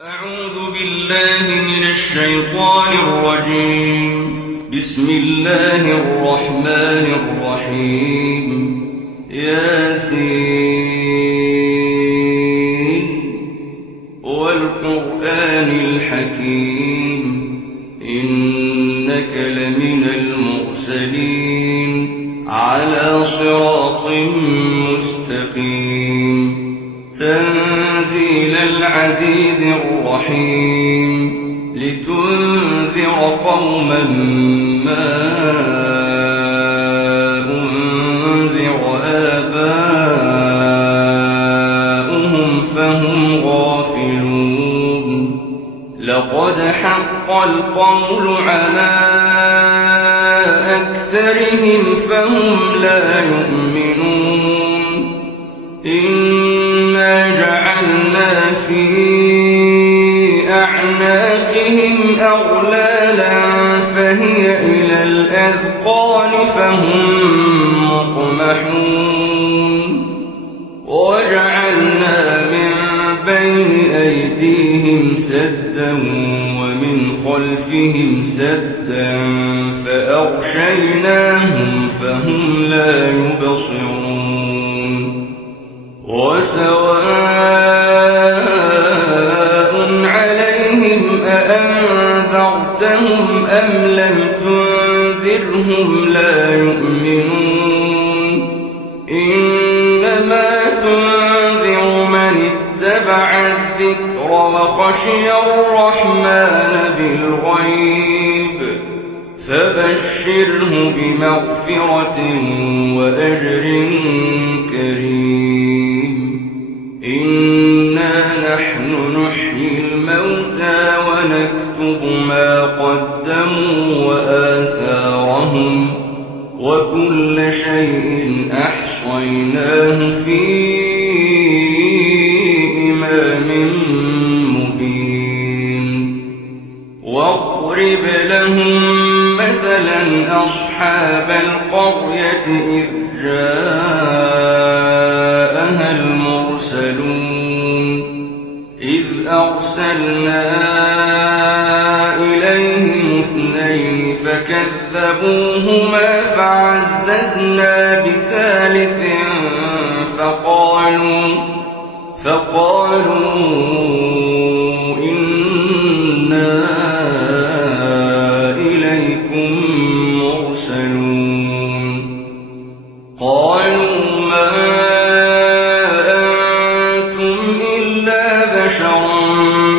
أعوذ بالله من الشيطان الرجيم. بسم الله الرحمن الرحيم. ياسين والقرآن الحكيم إنك لمن المرسلين على صراط مستقيم تنزيل العزيز الرحيم لتنذر قوما ما أنذر آباؤهم فهم غافلون. لقد حق القول على أكثرهم فهم لا يؤمنون. إنا جعلنا في أعناقهم أغلالا فهي إلى الأذقان فهم مقمحون. وجعلنا من بين أيديهم سدا ومن خلفهم سدا فأغشيناهم فهم لا يبصرون. وسواء عليهم أأنذرتهم أم لم تنذرهم لا يؤمنون. إنما تنذر من اتبع الذكر وخشي الرحمن بالغيب فبشره بمغفرة وأجر كريم. إنا نحن نحيي الموتى ونكتب ما قدموا وآثارهم وكل شيء أحصيناه في إمام مبين. واضرب لهم مثلا أصحاب القرية إذ جاءها المرسلون. إذ أرسلنا إليهم اثنين فكذبوهما فعززنا بثالث فقالوا إنا إليكم مرسلون. قالوا ما أنتم إلا بشر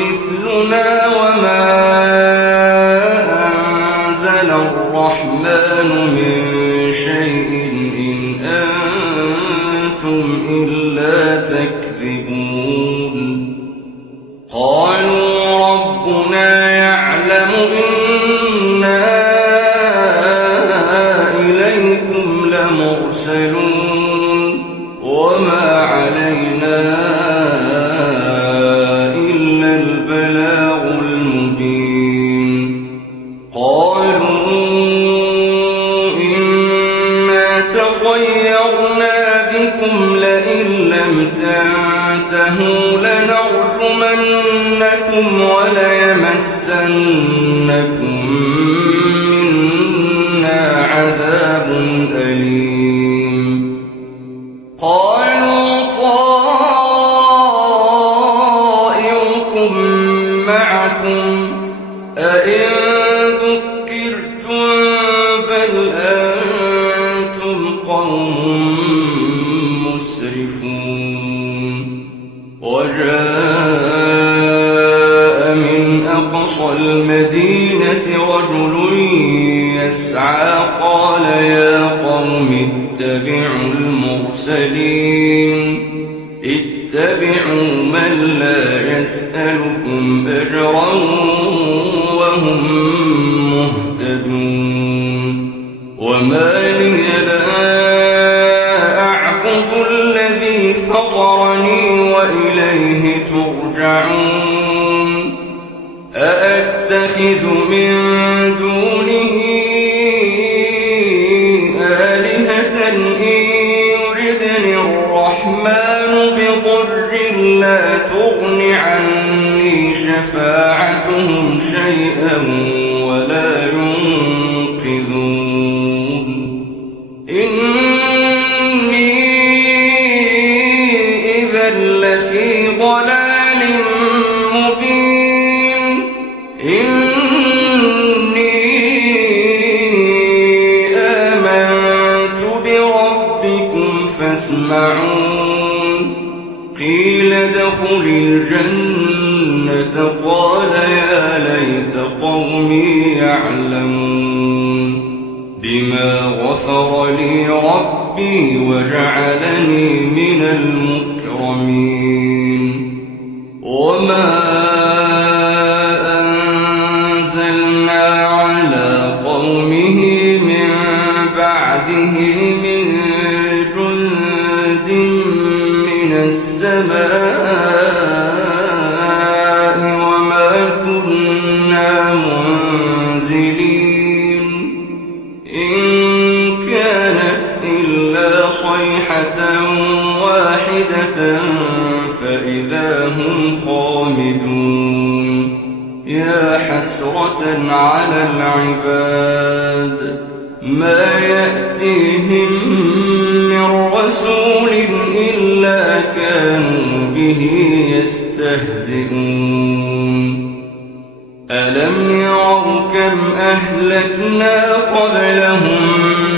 مثلنا وما أنزل الرحمن من شيء إن أنتم إلا تكذبون. قالوا ربنا يعلم إنا إليكم لمرسلون وما علينا إلا البلاغ المبين. قالوا إنا تطيرنا بكم لئن لم تنتهوا لنرجمنكم وليمسنكم منا عذاب أليم. قالوا طائركم معكم أئن ذكرتم بل أنتم قوم مسرفون. وجاء من أقصى المدينة رجل يسعى قال يا قوم اتبعوا المرسلين. اتبعوا من لا يسألكم أجرا وهم مهتدون. وما لي لا أعبد الذي فطرني وإليه ترجعون. أأتخذ من دونه آلهة إن يردني الرحمن بضر لا تغن عني شيئا شفاعتهم شيئا ولا ينقذون إني إذا لفي ضلال مبين إني آمنت بربكم فاسمعون قيل ادخل الجنة قال يا ليت قومي يعلمون بما غفر لي ربي وجعلني من المكرمين وما أنزلنا على قومه من بعده من جند من السماء وما كنا منزلين إن كانت إلا صيحة واحدة فإذا هم خامدون يا حسرة على العباد ما يأتيهم من رسول إلا كانوا به يستهزئون ألم يروا كم أهلكنا قبلهم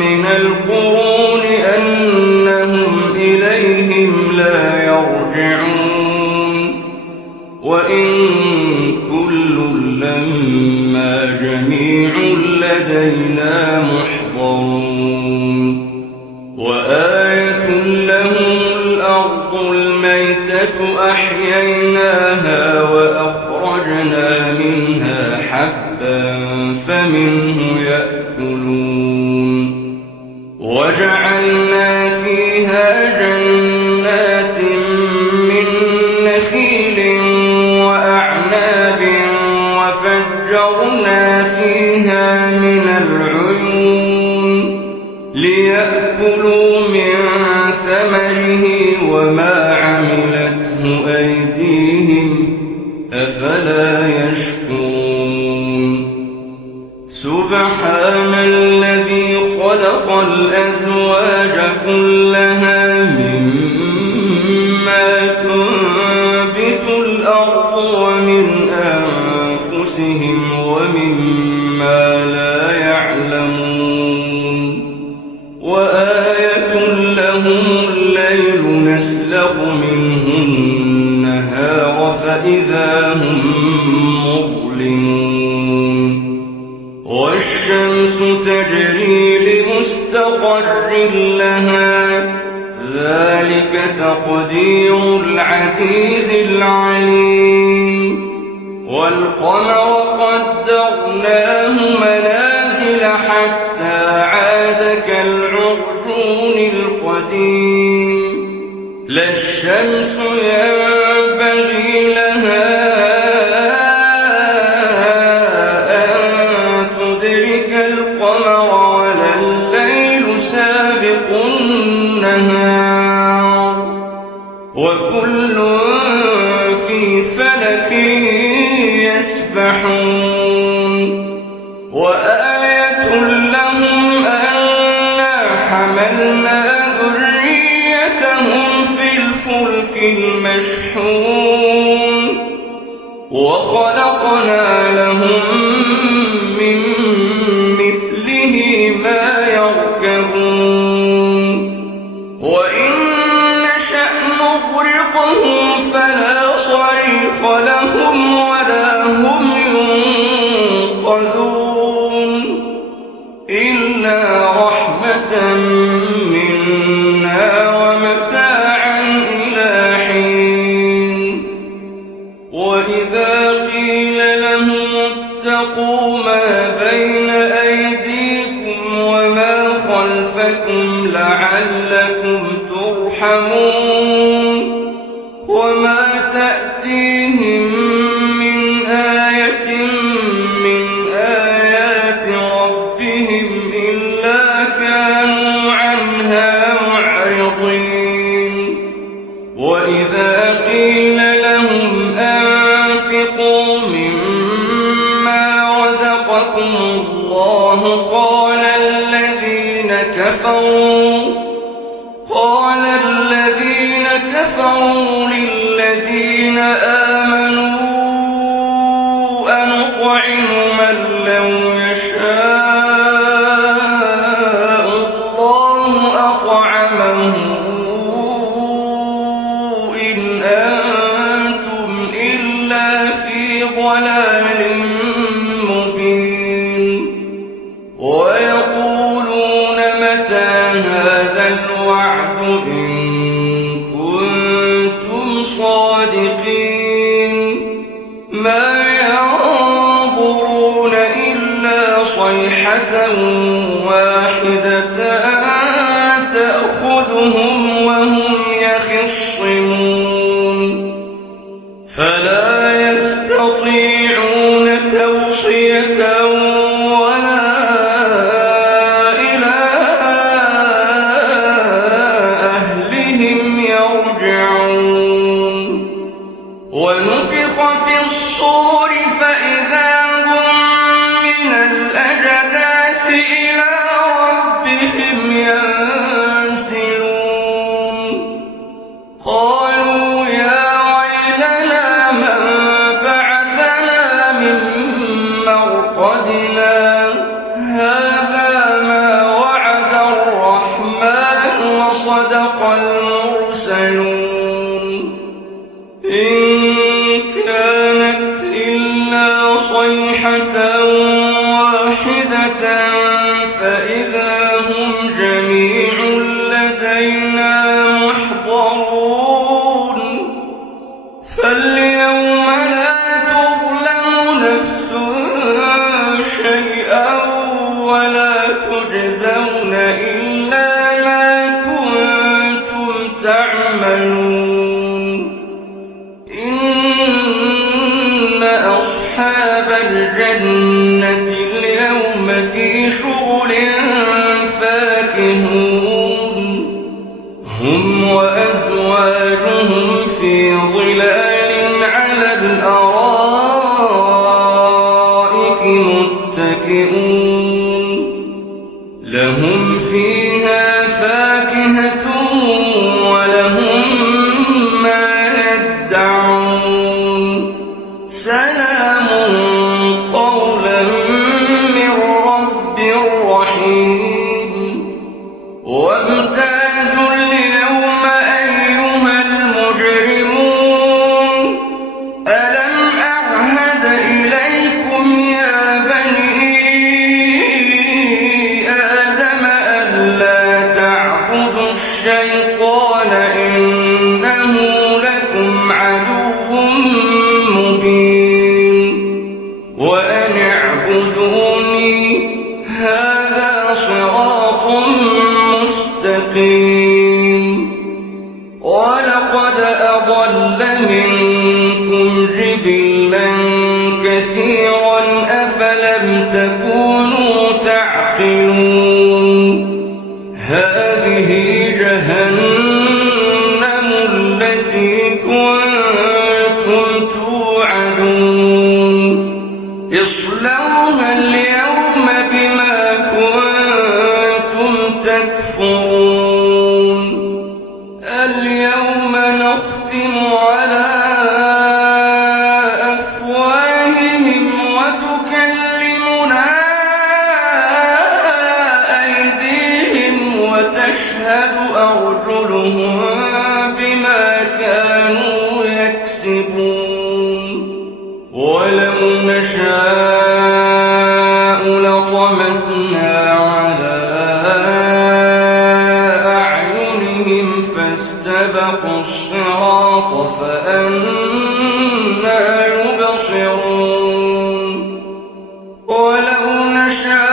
من القرون أنهم إليهم لا يرجعون وإن كل لما جميع لدينا محضرون وآية لهم الأرض الميتة أحييناها وأخرجنا منها حبا فمنه يأكلون وجعلنا فيها جنات من نخيل وأعناب وفجرنا فيها من العيون ليأكلوا من ثمره وما عملته أيديهم أفلا يشكرون سبحان الذي خلق الأزواج كلها مما تنبت الأرض ومن أنفسهم ومما لا يعلمون وآية لهم الليل نسلخ منه النهار فإذا هم مظلمون والشمس تجري لمستقر لها ذلك تقدير العزيز العليم والقمر قدرناه منازل حتى عاد كالعرجون القديم لا الشمس ينبغي لها أن تدرك القمر ولا الليل سابق النهار وكل في فلك يسبحون وآية لهم أنا حملنا ذريتهم في الفلك المشحون وخلقنا لهم من مثله ما يركبون وإن نشأ نغرقهم فلا صريخ لهم ولا هم ينقذون إلا رحمة منا ومتاعا إلى حين وإذا قيل لهم اتقوا ما بين أيديكم وما خلفكم لعلكم ترحمون وما تأتيهم من آية من آيات ربهم إلا كانوا عنها معرضين وإذا قيل لهم أنفقوا كفروا للذين آمنوا أنطعم من لو يشاء الله أطعمه إن أنتم إلا في ضلال مبين ويقولون متى هذا الوعد إن كنتم صادقين ما ينظرون إلا صيحة واحدة تأخذهم وهم يخصمون فلا يستطيعون توصية ولا إلى أهلهم يرجعون ونفخ في الصور فإذا هم من الأجداث إلى ربهم ينسلون قالوا يا ويلنا من بعثنا من مرقدنا هذا ما وعد الرحمن وصدق المرسلون إن كانت إلا صيحة واحدة فإذا هم جميع لدينا محضرون فاليوم لا تظلم نفس شيئا ولا تجزون إلا ما كنتم تعملون إن أصحاب الجنة اليوم في شغل فاكهون هم وأزواجهم في ظلال على الأرائك متكئون لهم فيها فاكهة ولهم ما يدعون سلام قولا من رب رحيم وامتازوا اليوم أيها المجرمون ألم أعهد إليكم يا بني آدم ألا تعبدوا الشيطان إنه لكم عدو مبين وأن اعبدوني هذا صراط مستقيم ولقد أضل منكم جبلا كثيرا أفلم تكونوا تعقلون هذه جهنم التي كنتم توعدون اصلوها اليوم بما كنتم تكفرون اليوم نختم على أفواههم وتكلمنا أيديهم وتشهد أرجلهم بما كانوا يكسبون ولو نشاء لطمسنا على أعينهم فاستبقوا الصراط فأنى يبصرون ولو نشاء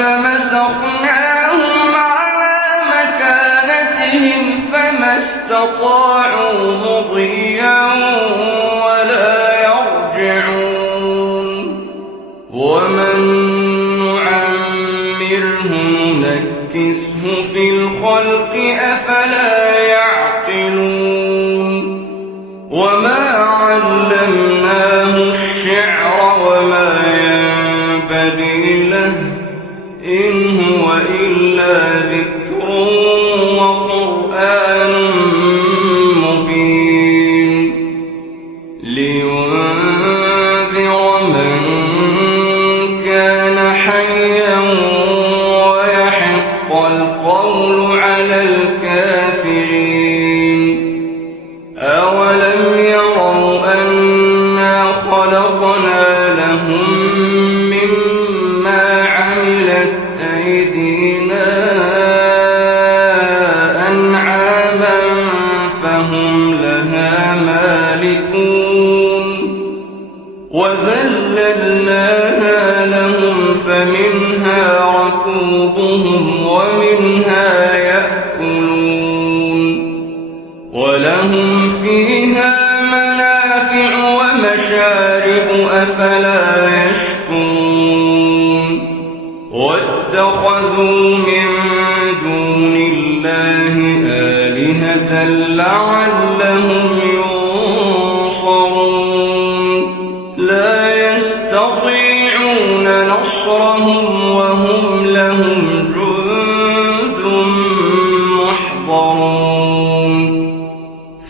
لمسخناهم على مكانتهم فما استطاعوا مضيا ولا يرجعون ومن نعمره نكسه في الخلق أفلا يعقلون وما علمناه الشعر وما ينبغي له إن وَذَلَّلْنَاهَا لَهُمْ فَمِنْهَا رَكُوبُهُمْ وَمِنْهَا يَأْكُلُونَ وَلَهُمْ فِيهَا مَنَافِعُ وَمَشَارِبُ أَفَلَا يَشْكُرُونَ وَاتَّخَذُوا مِن دُونِ اللَّهِ آلِهَةً لَّعَلَّهُمْ يُنصَرُونَ لَا يَسْتَطِيعُونَ نَصْرَهُمْ وَهُمْ لَهُمْ جُندٌ مُّحْضَرُونَ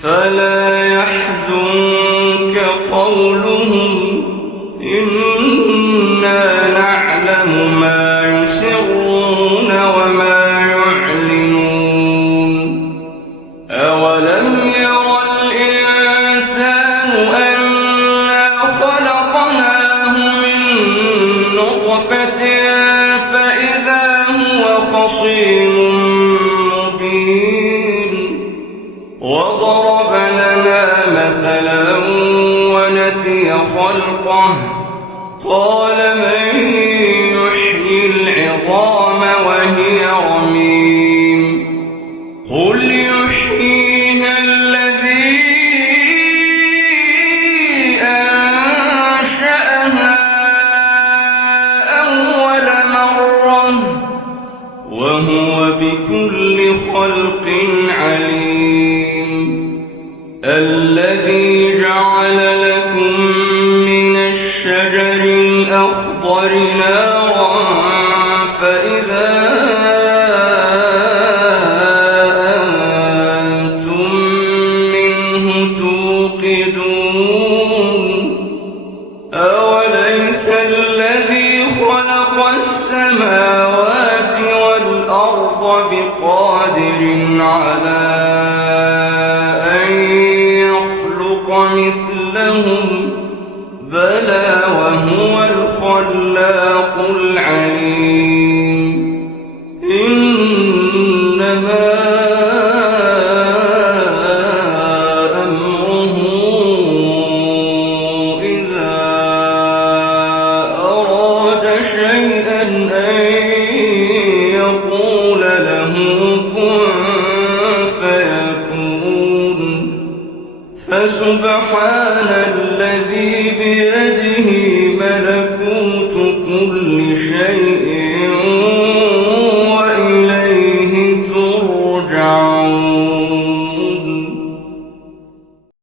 فَلَا يَحْزُنكَ قَوْلُهُمْ إِنَّا نَعْلَمُ مَا يُسِرُّونَ وَمَا يُعْلِنُونَ أَوَلَمْ يَرَ الْإِنسَانُ أَنَّا خَلَقْنَاهُ مِن نُّطْفَةٍ فَإِذَا هُوَ خَصِيمٌ مُّبِينٌ وَضَرَبَ لَنَا مَثَلًا وَنَسِيَ خَلْقَهُ قَالَ مَن يُحْيِي الْعِظَامَ وَهِيَ رَمِيمٌ قُلْ يُحْيِيهَا الَّذِي أَنشَأَهَا أَوَّلَ مَرَّةٍ وَهُوَ بِكُلِّ خَلْقٍ عَلِيمٌ الَّذِي جَعَلَ لَكُم مِّنَ الشَّجَرِ الْأَخْضَرِ نَارًا فَإِذَا أَنتُم مِّنْهُ تُوقِدُونَ أَوَلَيْسَ الَّذِي خَلَقَ السَّمَاوَاتِ وَالْأَرْضَ بِقَادِرٍ عَلَىٰ أَن يَخْلُقَ مِثْلَهُم بَلَىٰ وَهُوَ الْخَلَّاقُ الْعَلِيمُ إِنَّمَا أَمْرُهُ إِذَا أَرَادَ شَيْئًا أَن يَقُولَ لَهُ كُن فَيَكُونُ فَسُبْحَانَ الَّذِي بِيَدِهِ مَلَكُوتُ كُلِّ شَيْءٍ